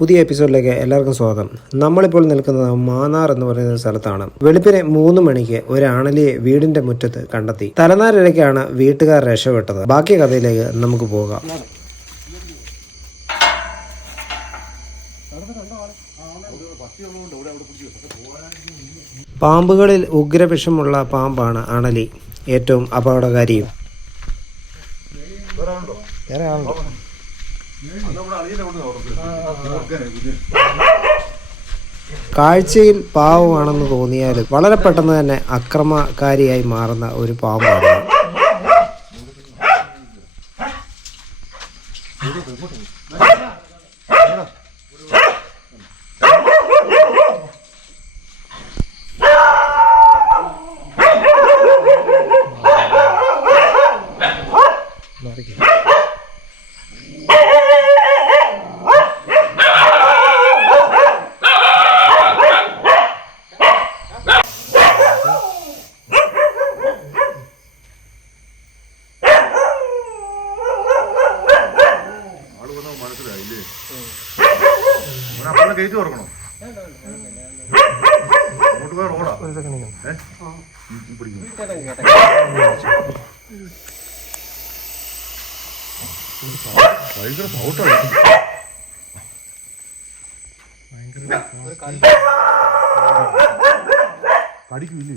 പുതിയ എപ്പിസോഡിലേക്ക് എല്ലാവർക്കും സ്വാഗതം. നമ്മളിപ്പോൾ നിൽക്കുന്നത് മാന്നാർ എന്ന് പറയുന്ന സ്ഥലത്താണ്. വെളുപ്പിനെ മൂന്ന് മണിക്ക് ഒരു ആണലിയെ വീടിന്റെ മുറ്റത്ത് കണ്ടെത്തി. തലനാരിടയ്ക്കാണ് വീട്ടുകാർ രക്ഷപ്പെട്ടത്. ബാക്കി കഥയിലേക്ക് നമുക്ക് പോകാം. പാമ്പുകളിൽ ഉഗ്രവിഷമുള്ള പാമ്പാണ് അണലി ഏറ്റവും അപകടകാരിയും. കാഴ്ചയിൽ പാവമാണെന്ന് തോന്നിയാലും വളരെ പെട്ടെന്ന് തന്നെ അക്രമകാരിയായി മാറുന്ന ഒരു പാമ്പാണ് ആൾ വന്നത് മനസ്സിലായില്ലേ അപ്പഴ ഗേറ്റ് തുറക്കണോ അങ്ങോട്ട് പോയ റോഡാ ഏ? ഉം, ഉം, പിടിക്കുന്നു. ഭയങ്കര സൗട്ടാണ് കടിക്കൂല്ലേ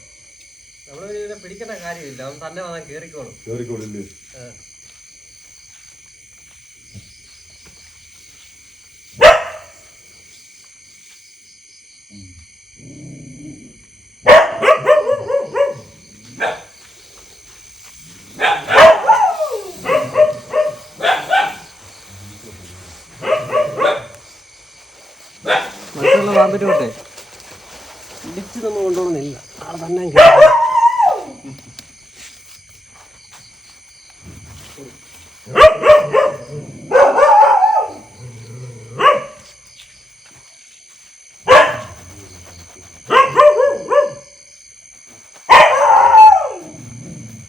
പിടിക്കേണ്ട കാര്യമില്ല. അവൻ തന്നെ വന്നാൽ കേറിക്കോളും. കേറിക്കോളില്ലേ മറ്റുള്ള ഇടിച്ച് നമ്മൾ കൊണ്ടുപോകുന്നില്ല ആ തന്നെ കേറി.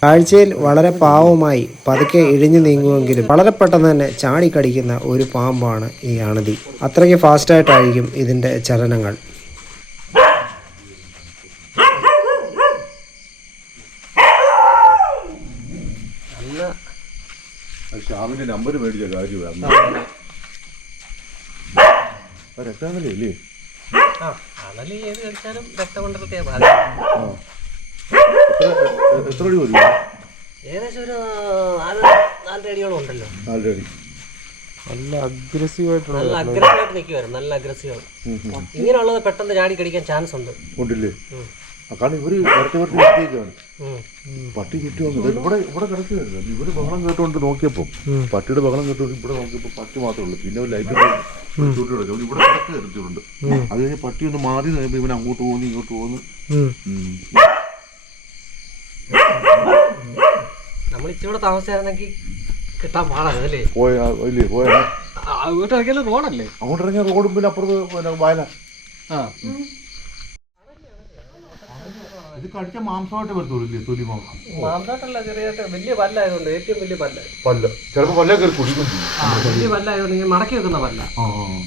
കാഴ്ചയിൽ വളരെ പാവമായി പതുക്കെ ഇഴിഞ്ഞു നീങ്ങുമെങ്കിലും വളരെ പെട്ടെന്ന് തന്നെ ചാടിക്കടിക്കുന്ന ഒരു പാമ്പാണ് ഈ അണുതി. അത്രയ്ക്ക് ഫാസ്റ്റായിട്ടായിരിക്കും ഇതിന്റെ ചലനങ്ങൾ നല്ല ശ്യാമിന്റെ നമ്പർ മേടിച്ച കാര്യം രക്താന്തലേ അല്ലേ ആ അണലി ഏത് കളിച്ചാലും രക്തമണ്ഡലത്തെ ബാധിക്കും. എത്ര അടി വരും? ഏകദേശം ഒരു നാല് നാലര അടിയോളം ഉണ്ടല്ലോ. നാലര അടി. നല്ല അഗ്രസീവായിട്ടുള്ള നല്ല അഗ്രസീവായിട്ട് നിൽക്കുവായിരുന്നു നല്ല അഗ്രസീവ് ഇങ്ങനെയുള്ളത് പെട്ടെന്ന് ചാടി കടിക്കാൻ ചാൻസ് ഉണ്ട്. ഉണ്ടല്ലേ? കാരണം ഇവർ വരട്ടി വരട്ടി നിർത്തിയേക്കാണ്. പട്ടി ചുറ്റും വന്നത് ഇവിടെ ഇവിടെ കിടക്കുകയായിരുന്നു. ഇവർ ബഹളം കേട്ടുകൊണ്ട് നോക്കിയപ്പോ പട്ടിയുടെ ബഹളം കേട്ടുകൊണ്ട് ഇവിടെ നോക്കിയപ്പോ പട്ടി മാത്രമേ ഉള്ളൂ. പിന്നെ ലൈറ്റ് ചൂട്ടി കിടക്കും ഇവിടെ കിടക്കുകയായിരുന്നുണ്ട് അത് കഴിഞ്ഞ് പട്ടി ഒന്ന് മാറി നോക്കുമ്പോ ഇവൻ അങ്ങോട്ട് പോകുന്നു ഇങ്ങോട്ട് പോകുന്നു. നമ്മൾ ഇച്ചിരി താമസിച്ചായിരുന്നെങ്കിൽ കിട്ടാൻ പാടാണ് അല്ലേ? പോയ ഇല്ലേ പോയ? അങ്ങോട്ട് ഇറങ്ങിയാലും റോഡല്ലേ? അങ്ങോട്ട് ഇറങ്ങിയ റോഡും പിന്നെ അപ്പുറത്ത് വയനാട് ആ. കടിച്ച മാംസമായിട്ട് വരത്തുള്ളൂ തൊലി മാംസം. മാംസമായിട്ടല്ല ചെറിയ വലിയ പല്ലായതുകൊണ്ട് ഏറ്റവും വലിയ പല്ല. പല്ല. ചിലപ്പോ പല്ല കയറി കുടിക്കും വലിയ പല്ലായതുകൊണ്ട് ഇങ്ങനെ മടക്കി വെക്കുന്ന പല്ല.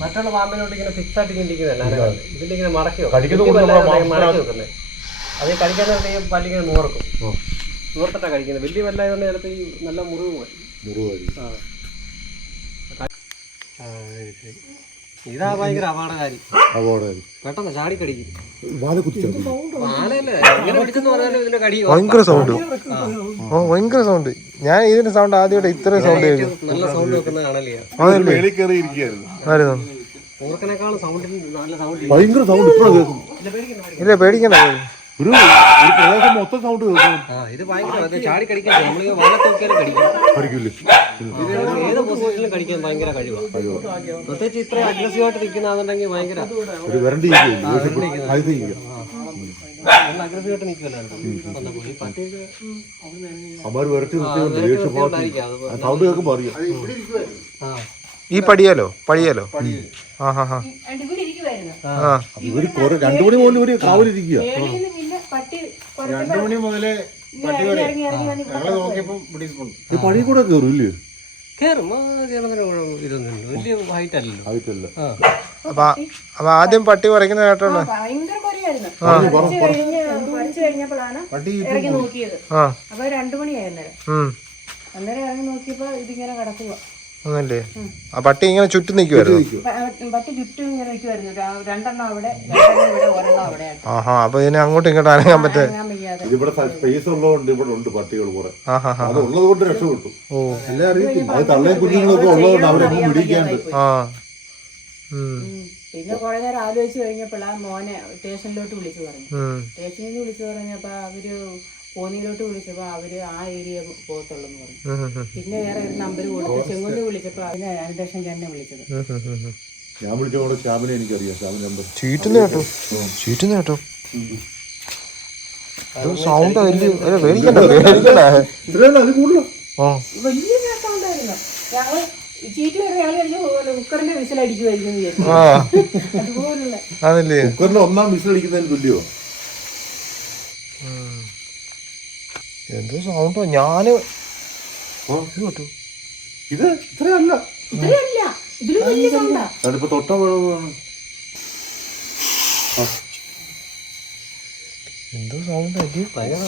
മറ്റുള്ള പാമ്പിനോട്ട് ഇങ്ങനെ ഫിക്സ് ആയിട്ട് ഇങ്ങനെ ഇരിക്കുന്നതല്ല ഇതിന്റെ ഇങ്ങനെ മടക്കി വെക്കും. മടക്കി വെക്കുന്നത് അത് കടിക്കാൻ നേരത്തെ പല്ലിങ്ങനെ നൂർക്കും ആ. കഴിക്കുന്നത്. വലിയ പല്ലായതുകൊണ്ട് ചിലപ്പോൾ ഈ നല്ല മുറിവ് മുറിവ് ആ. ആ. ഇതാ ഭയങ്കര അപകടകാരി. പെട്ടെന്ന് ചാടിക്കടിക്കും. വാല ഭയങ്കര സൗണ്ട് ഓ ഭയങ്കര സൗണ്ട് ഞാൻ ഇതിന്റെ സൗണ്ട് ആദ്യമായിട്ട് ഇത്ര സൗണ്ട് ഭയങ്കര സൗണ്ട് ഇപ്പോഴും കേൾക്കും ഇല്ല പേടിക്കണ്ട. ഒരു ഒരു പ്രദേശം മൊത്തം സൗണ്ട് കേൾക്കും. ആ ഇത് ഭയങ്കര അത് ചാടി കടിക്കാൻ നമ്മൾ കടിക്കും. പഠിക്കില്ലേ ഇത് ഏത് പൊസിഷനിലും കടിക്കാൻ ഭയങ്കര കഴിവാണ് പ്രത്യേകിച്ച് ഇത്രയും അഗ്രസീവായിട്ട് നിൽക്കുന്നതാണെന്നുണ്ടെങ്കിൽ ഭയങ്കര ഒരു വരണ്ടി ഇരിക്കും. നല്ല അഗ്രസീവായിട്ട് നിൽക്കുമല്ലോ ഈ പട്ടിയൊക്കെ അമ്മാര് വരട്ടി നിർത്തിയുണ്ട് ദേഷ്യം ഉണ്ടായിരിക്കും അത് സൗണ്ട് കേൾക്കുമ്പോൾ അറിയാം. ആ. ഈ പടിയാലോ? പടിയാലോ? ആ ഹാ ഹാ. ഇവിടെ ഇരിക്കുവായിരുന്നു. ആ. ഇവർ കുറെ രണ്ടു മണി മുതൽ ഇവർ കാവലിരിക്കുക പട്ടി രണ്ടു മണി മുതലേ ഇറങ്ങി ഇറങ്ങി വന്ന് ഇപ്പൊ ഈ കൂടെ കയറും ഇല്ലേ കയറും ആ, കയറുന്നതിന് കുഴപ്പം ഇതൊന്നുമില്ല. വലിയ ഹൈറ്റ് അല്ലല്ലോ. ആയിട്ടല്ല ആ. അപ്പൊ അപ്പൊ ആദ്യം പട്ടി കുറയ്ക്കുന്ന കേട്ടോ ഭയങ്കര കുറയായിരുന്നു പഠിച്ചു കഴിഞ്ഞ് പഠിച്ചു കഴിഞ്ഞപ്പോഴാണ് ഇറങ്ങി നോക്കിയത്. ആ. അപ്പൊ രണ്ടു മണിയായി അന്നേരം. ഉം. അന്നേരം ഇറങ്ങി നോക്കിയപ്പോ ഇതിങ്ങനെ കിടക്കുക ഒന്നല്ലേ ആ പട്ടി ഇങ്ങനെ ചുറ്റും നിൽക്കുമായിരുന്നു പട്ടി ചുറ്റും ഇങ്ങനെ നിൽക്കുമായിരുന്നു രണ്ടെണ്ണം അവിടെ രണ്ടെണ്ണം ഇവിടെ ഒരെണ്ണം അവിടെ ആഹാ അപ്പൊ ഇതിനെ അങ്ങോട്ടും ഇങ്ങോട്ടും അനങ്ങാൻ പറ്റേ ഇവിടെ ഇതിവിടെ സ്പേസ് ഉള്ളതുകൊണ്ട് ഇവിടെ ഉണ്ട് പട്ടികൾ കുറെ. ആഹാ അത് ഉള്ളത് കൊണ്ട് രക്ഷപ്പെട്ടു. ഓ. എല്ലാം അറിയത്തില്ല. അത് തള്ളയും കുഞ്ഞുങ്ങളൊക്കെ ഉള്ളതുകൊണ്ട് അവരൊന്നും പിടിക്കാണ്ട് ആ. പിന്നെ കുറെ നേരം ആലോചിച്ച് കഴിഞ്ഞപ്പോഴാ മോനെ സ്റ്റേഷനിലോട്ട് വിളിച്ചു പറഞ്ഞു. സ്റ്റേഷനിൽ നിന്ന് വിളിച്ചു പറഞ്ഞപ്പോ അവർ കോന്നിയിലോട്ട് വിളിച്ചപ്പോ അവർ ആ ഏരിയ പോകത്തുള്ളൂ എന്ന് പറഞ്ഞു പിന്നെ വേറെ ഒരു നമ്പർ കൊടുത്തു ചെങ്ങോട്ട് വിളിച്ചപ്പോ അതിന് അനന്തേഷൻ ചേട്ടനെ വിളിച്ചത്. ഞാൻ വിളിച്ചോടെ ശ്യാമിനെ എനിക്കറിയാം ശ്യാമിൻ നമ്പർ. ചീറ്റുന്ന കേട്ടോ. ചീറ്റുന്ന കേട്ടോ. സൗണ്ട് വലിയ ആ. ഞങ്ങൾ കുക്കറിന്റെ ഒന്നാം വിസിലടിക്കുന്നതിന് തുല്യോ? എന്തോ സൗണ്ടോ ഞാൻ ഇത് ഇത്രയല്ല. അതിപ്പോ തൊട്ട എന്തോ സൗണ്ട് അല്ലേ ഭയങ്കര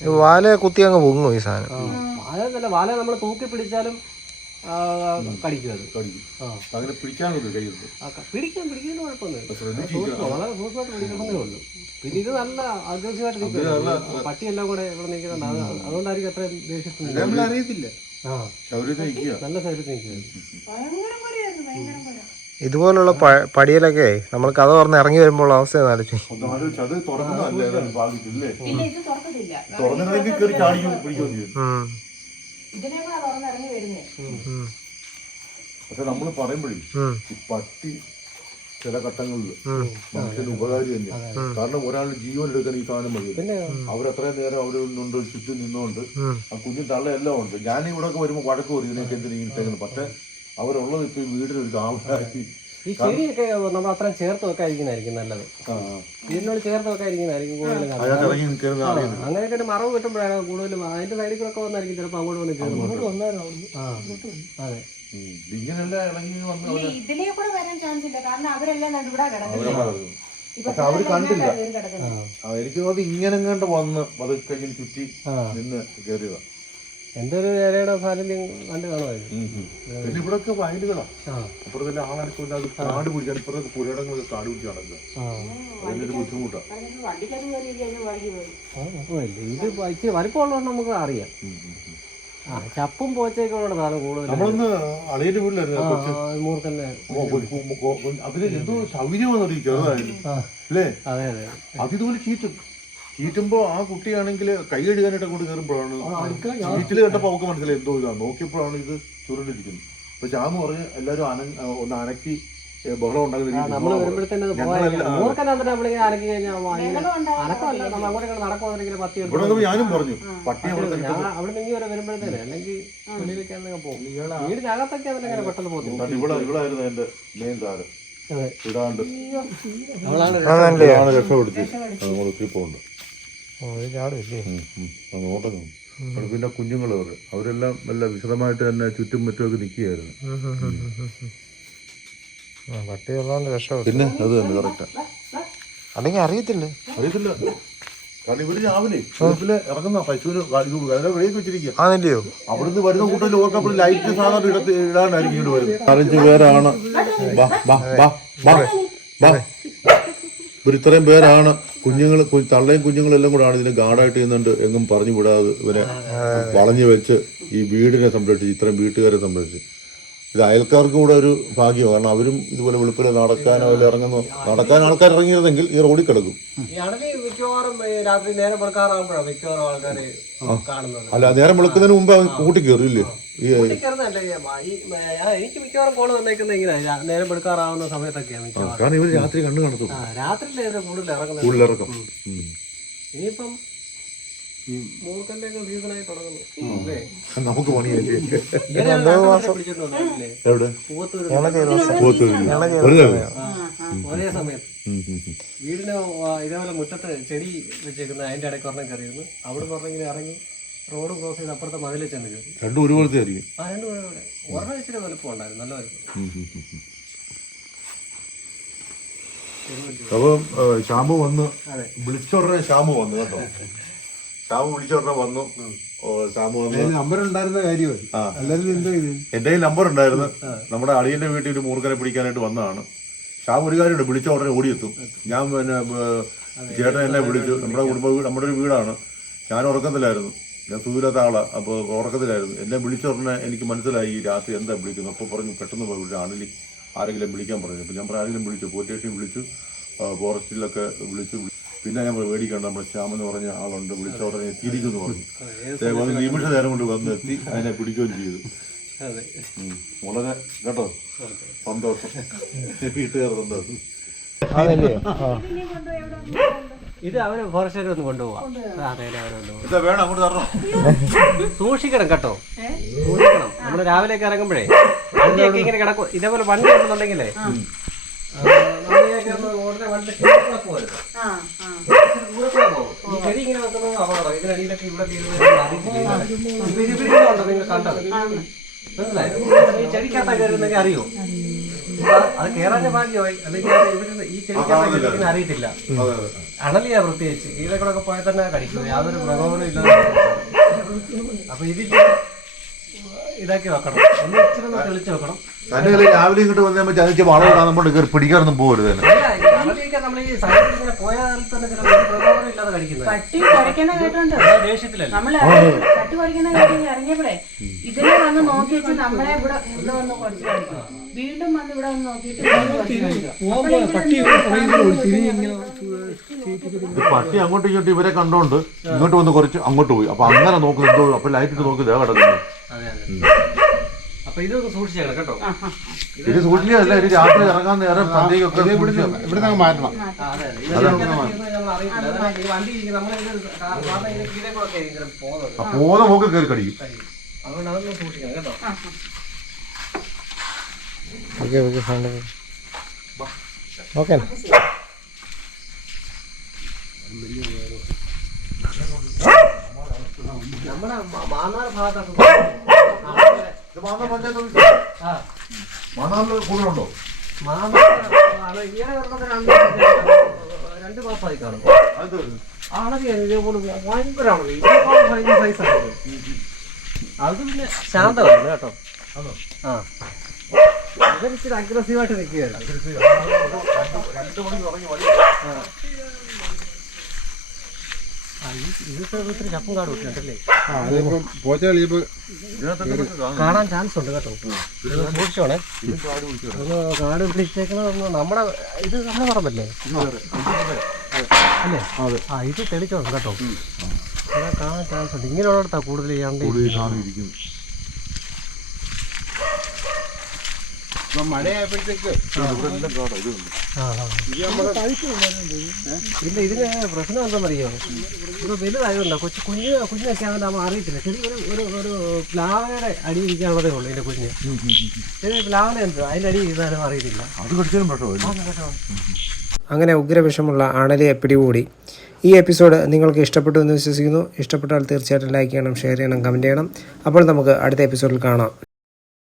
ഇത് വാല കുത്തി അങ്ങ് പൊങ്ങും ഈ സാധനം. വാല വാല നമ്മൾ തൂക്കി പിടിച്ചാലും കടിക്കും അത്. കടിക്കും. അങ്ങനെ പിടിക്കാനൊന്നും കഴിയുന്നത് പിടിക്കാൻ പിടിക്കുന്ന കുഴപ്പമൊന്നുമില്ല. വളരെ സൂക്ഷ്മമായിട്ട് പിടിക്കണമെന്നേ ഉള്ളൂ. പിന്നെ ഇത് നല്ല അഗ്രസീവായിട്ട് നിൽക്കുന്നത് പട്ടിയെല്ലാം കൂടെ ഇവിടെ നിൽക്കുന്നുണ്ട്. അത് അതുകൊണ്ടായിരിക്കും അത്രയും ദേഷ്യത്തിന് അറിയത്തില്ല. നല്ല സൈഡിൽ നിൽക്കുന്നത് ഇതുപോലുള്ള പടിയിലൊക്കെ നമ്മൾ കഥ പറഞ്ഞ് ഇറങ്ങി വരുമ്പോൾ അവസ്ഥ ആലോചിച്ചു തുറന്നിറങ്ങി വരുന്നേ. പക്ഷെ നമ്മൾ പറയുമ്പോഴേ ഈ പട്ടി ചില ഘട്ടങ്ങളിൽ മനുഷ്യന് ഉപകാരി തന്നെയാണ് കാരണം ഒരാൾ ജീവൻ എടുക്കാൻ ഈ സാധനം മതി അവരത്രയും നേരം അവിടെ നിന്നുണ്ട് ചുറ്റും നിന്നുകൊണ്ട് ആ കുഞ്ഞു തള്ളയെല്ലാം ഉണ്ട്. ഞാൻ ഇവിടെ ഒക്കെ വരുമ്പോൾ വഴക്ക് പറയും ഇതിനൊക്കെ എന്തിനാ ഇട്ടേക്കുന്നത് പക്ഷെ അവരുള്ളത് ഇപ്പൊ ഈ വീടിനൊരു കാവലാക്കി ഈ ചെടിയൊക്കെ നമ്മൾ അത്രയും ചേർത്ത് വെക്കാതിരിക്കുന്നതായിരിക്കും നല്ലത്. ഇതിനോട് ചേർത്ത് വെക്കാതിരിക്കുന്നതായിരിക്കും കൂടുതലും അങ്ങനെയൊക്കെ ഒരു മറവ് കിട്ടുമ്പോഴാണ് കൂടുതലും അതിന്റെ സൈഡിൽ കൂടെ ഒക്കെ വന്നായിരിക്കും ചിലപ്പോൾ അങ്ങോട്ട് വന്ന് കയറുന്നത് അതെ. ഇതിലേ കൂടെ വരാൻ ചാൻസ് ഇല്ല. കാരണം അവരെല്ലാം ദാണ്ട് ഇവിടെ കിടക്കുന്നത് അവരവിടെ പക്ഷെ അവർ കണ്ടില്ല. എനിക്ക് തോന്നുന്നത് ഇങ്ങനെ കണ്ട് വന്ന് പതുക്കെ ചുറ്റി നിന്ന് നിന്ന് കയറിയതാ ഒരു ഇരയുടെ സാന്നിധ്യം കണ്ടു കാണുമായിരുന്നു. പിന്നെ ഇവിടൊക്കെ വയലുകളാ. അപ്പുറത്തെ ആളനക്കില്ലാതെ കാട് പിടിക്കാൻ ഇപ്പുറത്തെ പുരയിടങ്ങളൊക്കെ കാട് പിടിച്ച് നടക്കുക. അതിനൊരു ബുദ്ധിമുട്ടാ. കയറി കഴിഞ്ഞാൽ വഴുകി പോയി ആ, കുഴപ്പമില്ല. ഇത് ഇച്ചിരി വലിപ്പമുള്ളതുകൊണ്ട് നമുക്ക് അറിയാം. ആ ചപ്പും പോച്ചയൊക്കെ ഉള്ള സാധനം കൂടുതൽ നമ്മളൊന്ന് വീട്ടിലായിരുന്നു. അതിന് എന്തോ സൗകര്യമാണ് ഈ ചെറുതായാലും ആ അല്ലേ? അതെ അതെ. അതിതുപോലെ ചീറ്റും ചീറ്റുമ്പോ ആ കുട്ടിയാണെങ്കിൽ കൈ കഴുകാനായിട്ട് അങ്ങോട്ട് കയറുമ്പോഴാണ് ചീറ്റിൽ കണ്ടപ്പോ അവക്ക് മനസ്സിലായി എന്തോ ഇതാണ് നോക്കിയപ്പോഴാണ് ഇത് ചുരുണ്ടിരിക്കുന്നത് അപ്പൊ ചാമ പറഞ്ഞ് എല്ലാരും അന ഒന്ന് അനക്കി ബഹളം ഇവിടെ ഞാനും പറഞ്ഞു പട്ടി ഇവിടെ ഇവിടായിരുന്നു എന്റെ മെയിൻ താരം ഇടാണ്ട്. നമ്മളാണ് രക്ഷപ്പെടുത്തി നമ്മൾ ഒത്തിരി പോകുന്നുണ്ട്. ഇത് ചാടില്ലേ അവിടെ പിന്നെ കുഞ്ഞുങ്ങൾ അവർ അവരെല്ലാം നല്ല വിശദമായിട്ട് തന്നെ ചുറ്റും മറ്റുമൊക്കെ നിൽക്കുകയായിരുന്നു. ആ പട്ടി ഉള്ളതുകൊണ്ട് രക്ഷപ്പെട്ടു. പിന്നെ അത് തന്നെ കറക്റ്റാ അല്ലെങ്കിൽ അറിയത്തില്ല? അറിയത്തില്ല. കാരണം ഇവർ രാവിലെ ഇറങ്ങുന്ന പശുവിന് ഇത് കൊടുക്കുക വെളിയിൽ വെച്ചിരിക്കുക ആണല്ലയോ? അവിടുന്ന് വരുന്ന കൂട്ടത്തിൽ ഓർക്കപ്പോൾ ലൈറ്റ് സാധനം ഇടത്ത് ഇടാനായിരിക്കും ഇങ്ങോട്ട് വരുന്നത്. പേരാണ് ഇവർ ഇത്രയും പേരാണ്. കുഞ്ഞുങ്ങൾ തള്ളയും കുഞ്ഞുങ്ങളും എല്ലാം കൂടാണ് ഇതിന് ഗാർഡായിട്ട് ചെയ്യുന്നുണ്ട് എങ്ങും പറഞ്ഞു വിടാതെ ഇവരെ വളഞ്ഞു വെച്ച് ഈ വീടിനെ സംരക്ഷിച്ച് ഇത്രയും വീട്ടുകാരെ സംരക്ഷിച്ച്. ഇത് അയൽക്കാർക്ക് കൂടെ ഒരു ഭാഗ്യമാണ് കാരണം അവരും ഇതുപോലെ വെളുപ്പിലെ നടക്കാനോ അല്ലെങ്കിൽ ഇറങ്ങുന്നു നടക്കാൻ ആൾക്കാർ ഇറങ്ങിയിരുന്നെങ്കിൽ ഈ റോഡിൽ കിടക്കും. അല്ല നേരം വെളുക്കുന്നതിന് മുമ്പ് കൂട്ടി കയറില്ലേ ഈ എനിക്ക് മിക്കവാറും കോൾ ഇങ്ങനെ രാ- നേരം സമയത്തൊക്കെയാണ് കാരണം രാത്രി കണ്ണു കാണത്തുള്ളൂ രാത്രി കൂടുതൽ ഇറങ്ങുന്നത്. ഇനിയിപ്പം മൂക്കന്റെ ഒക്കെ സീസണായി തുടങ്ങുന്നു അല്ലേ നമുക്ക്? എവിടെ? ഒരേ സമയത്ത്. വീടിന് ഇതേപോലെ മുറ്റത്ത് ചെടി വെച്ചേക്കുന്ന അതിന്റെ ഇടയ്ക്ക് ഒരെണ്ണം കയറിയിരുന്നു. അവിടെ പറഞ്ഞെങ്കിൽ ഇറങ്ങി റോഡ് ക്രോസ് ചെയ്ത് അപ്പുറത്തെ മതിലിൽ ചെന്ന് കയറി. രണ്ടും ഒരുപോലത്തെ ആ രണ്ടു കൂടെ ഒരെണ്ണം ഇച്ചിരി വലുപ്പം ഉണ്ടായിരുന്നു. നല്ല വലുപ്പം. അപ്പം ശ്യാമു വന്ന് വിളിച്ചോടനെ ശ്യാമു വന്നു കേട്ടോ. ശ്യാമു വിളിച്ചോടനെ വന്നു. നമ്പർ ഉണ്ടായിരുന്ന കാര്യമായി എന്റെ കയ്യിൽ നമ്പർ ഉണ്ടായിരുന്നു. നമ്മുടെ അളിയന്റെ വീട്ടിൽ ഒരു മൂർഖനെ പിടിക്കാനായിട്ട് വന്നതാണ്. ഷാമു ഒരു കാര്യമുണ്ട് വിളിച്ച ഉടനെ ഓടിയെത്തും ഞാൻ പിന്നെ ചേട്ടൻ എന്നെ വിളിച്ചു. നമ്മുടെ കുടുംബ വീട് നമ്മുടെ ഒരു വീടാണ്. ഞാൻ ഉറക്കത്തിലായിരുന്നു. ഞാൻ സുഖമില്ലാത്ത ആളാണ് അപ്പോൾ ഉറക്കത്തിലായിരുന്നു. എന്നെ വിളിച്ച ഉടനെ എനിക്ക് മനസ്സിലായി രാത്രി എന്താ വിളിക്കുന്നത്? അപ്പോൾ പറഞ്ഞു പെട്ടെന്ന് പോയി വിളിച്ചു ആരെങ്കിലും വിളിക്കാൻ പറഞ്ഞു. അപ്പോൾ ഞാൻ പറഞ്ഞു, ആരെങ്കിലും വിളിച്ചു പോലീസ് വിളിച്ചു ഫോറസ്റ്റിലൊക്കെ വിളിച്ചു. പിന്നെ നമ്മൾ മേടിക്കണം നമ്മൾ നമ്മുടെ ശ്യാമെന്ന് പറഞ്ഞ ആളുണ്ട് വിളിച്ച ഉടനെ എത്തിയിരിക്കുന്നു പറഞ്ഞു. നിമിഷ നേരം കൊണ്ട് വന്നെത്തി അതിനെ പിടിക്കുകയും ചെയ്തു. അതെ. വളരെ കേട്ടോ? സന്തോഷം. വീട്ടുകാർ സന്തോഷം ഇത് അവർ ഫോറസ്റ്റുകാർ ഒന്ന് കൊണ്ടുപോവാ. അതെ അതെ അവരൊന്ന് കൊണ്ടുപോവാ. വേണം അങ്ങോട്ട് തരണം സൂക്ഷിക്കണം കേട്ടോ. സൂക്ഷിക്കണം. നമ്മൾ രാവിലെയൊക്കെ ഇറങ്ങുമ്പോഴേ വണ്ടിയൊക്കെ ഇങ്ങനെ കിടക്കും. ഇതേപോലെ വണ്ടി ഉണ്ടെന്നുണ്ടെങ്കിലേ. ഈ ചെടിക്കകത്താ കയറുന്നെങ്കിൽ അറിയോ? അത് കേറാന്റെ ഭാഗ്യമായി അല്ലെങ്കിൽ ഈ ചെടിക്കകത്താ അറിയത്തില്ല. അണലിയാ പ്രത്യേകിച്ച് ഇതിലെ കൂടെ ഒക്കെ പോയാൽ തന്നെ കടിക്കും. യാതൊരു പ്രകോപനം ഇല്ലാതെ അപ്പൊ ഇതിൽ ഇതാക്കി വെക്കണം. ഒന്ന് ഇച്ചിരി ഒന്ന് തെളിച്ച് വെക്കണം. രാവിലെ ഇങ്ങോട്ട് വന്നു ചതിച്ച് വളം ഇടാൻ നമ്മൾ കയറി പിടിക്കാറൊന്നും പോകരുത് തന്നെ. അല്ല ഈ അണലിയൊക്കെ നമ്മൾ ഈ സൈഡിൽ ഇങ്ങനെ പോയാൽ തന്നെ ചില പ്രകോപനം ഇല്ലാതെ കടിക്കുന്നത് പട്ടി കുരയ്ക്കുന്ന കേട്ടോണ്ട് ദേഷ്യത്തിലല്ല? നമ്മൾ പട്ടി കുരയ്ക്കുന്ന കേട്ട് ഇറങ്ങിയപ്പോഴേ ഇതിനെ വന്ന് നോക്കി വെച്ച് നമ്മളെ ഇവിടെ ഇവിടെ വന്ന് കുറച്ച് കളിക്കും വീണ്ടും വന്ന് ഇവിടെ വന്ന് നോക്കിയിട്ട് ഇത് പട്ടി അങ്ങോട്ടും ഇങ്ങോട്ടും ഇവരെ കണ്ടോണ്ട് ഇങ്ങോട്ട് വന്ന് കുറച്ച് അങ്ങോട്ട് പോയി. അപ്പൊ അങ്ങനെ നോക്കുന്നു എന്തോ അപ്പൊ ലൈറ്റ് ഇട്ട് നോക്കി ദേവ കിടക്കുന്നു അപ്പൊ ഇതൊന്ന് സൂക്ഷിച്ചേക്കണം കേട്ടോ. ഇത് സൂക്ഷിക്കല്ല ഇത് രാത്രി ഇറങ്ങാൻ നേരം സന്ധ്യയൊക്കെ ഇവിടുന്ന് മാറ്റണം. കൂടെ ഒക്കെ ഇങ്ങനെ പോന്ന മൂക്കിൽ കയറി കടിക്കും. അതുകൊണ്ട് അതൊന്നും സൂക്ഷിക്കണം കേട്ടോ. ഓക്കെ ഓക്കെ ഫണ്ട് ഓക്കെ നമ്മുടെ മാന്നാർ കൂടുതലുണ്ടോ? മാന്നാർ ഇങ്ങനെ രണ്ട് രണ്ട് മാസമായി കാണും. ആണൊക്കെ ഇതേപോലെ ഭയങ്കര ആണല്ലോ ഇതിനേക്കാളും ഭയങ്കര സൈസാണ് അത്. പിന്നെ ശാന്തമാണ് കേട്ടോ. ആ. ഇവരിച്ചിരി അഗ്രസീവായിട്ട് നിൽക്കുകയാണ് ഇതിപ്പോ ഇത്തിരി ചപ്പും കാട് ആ അതിപ്പം പോച്ച കളിയപ്പോ കാണാൻ ചാൻസ് ഉണ്ട് കേട്ടോ. സൂക്ഷിച്ചോണേ. കാട് പിടിച്ചേക്കുന്നത് നമ്മുടെ ഇത് നമ്മുടെ പറമ്പല്ലേ? അല്ലേ? ആ ഇത് തെളിച്ചോണം കേട്ടോ. കാണാൻ ചാൻസ് ഉണ്ട്. ഇങ്ങനെയുള്ളിടത്താ കൂടുതൽ ചെയ്യാണ്ട് ഇപ്പം മഴയായപ്പോഴത്തേക്ക്. ഇല്ല ഇതിന് പ്രശ്നം എന്താണെന്നറിയോ? ഇപ്പൊ വലുതായതുകൊണ്ടാ. കൊച്ചു കുഞ്ഞ് കുഞ്ഞൊക്കെ ആണെങ്കിൽ നമ്മൾ അറിയത്തില്ല. ചെറിയ ഒരു ഒരു ഒരു പ്ലാവയുടെ അടി ഇരിക്കാനുള്ളതേ ഉള്ളൂ ഇതിന്റെ കുഞ്ഞ്. ചെറിയ പ്ലാവന എന്തോ അതിന്റെ അടി ഇരുന്നാലും അറിയത്തില്ല. അത് കടിച്ചാലും അങ്ങനെ ഉഗ്രവിഷമുള്ള അണലിയെ പിടികൂടി. ഈ എപ്പിസോഡ് നിങ്ങൾക്ക് ഇഷ്ടപ്പെട്ടു എന്ന് വിശ്വസിക്കുന്നു. ഇഷ്ടപ്പെട്ടാൽ തീർച്ചയായിട്ടും ലൈക്ക് ചെയ്യണം ഷെയർ ചെയ്യണം കമന്റ് ചെയ്യണം. അപ്പോൾ നമുക്ക് അടുത്ത എപ്പിസോഡിൽ കാണാം.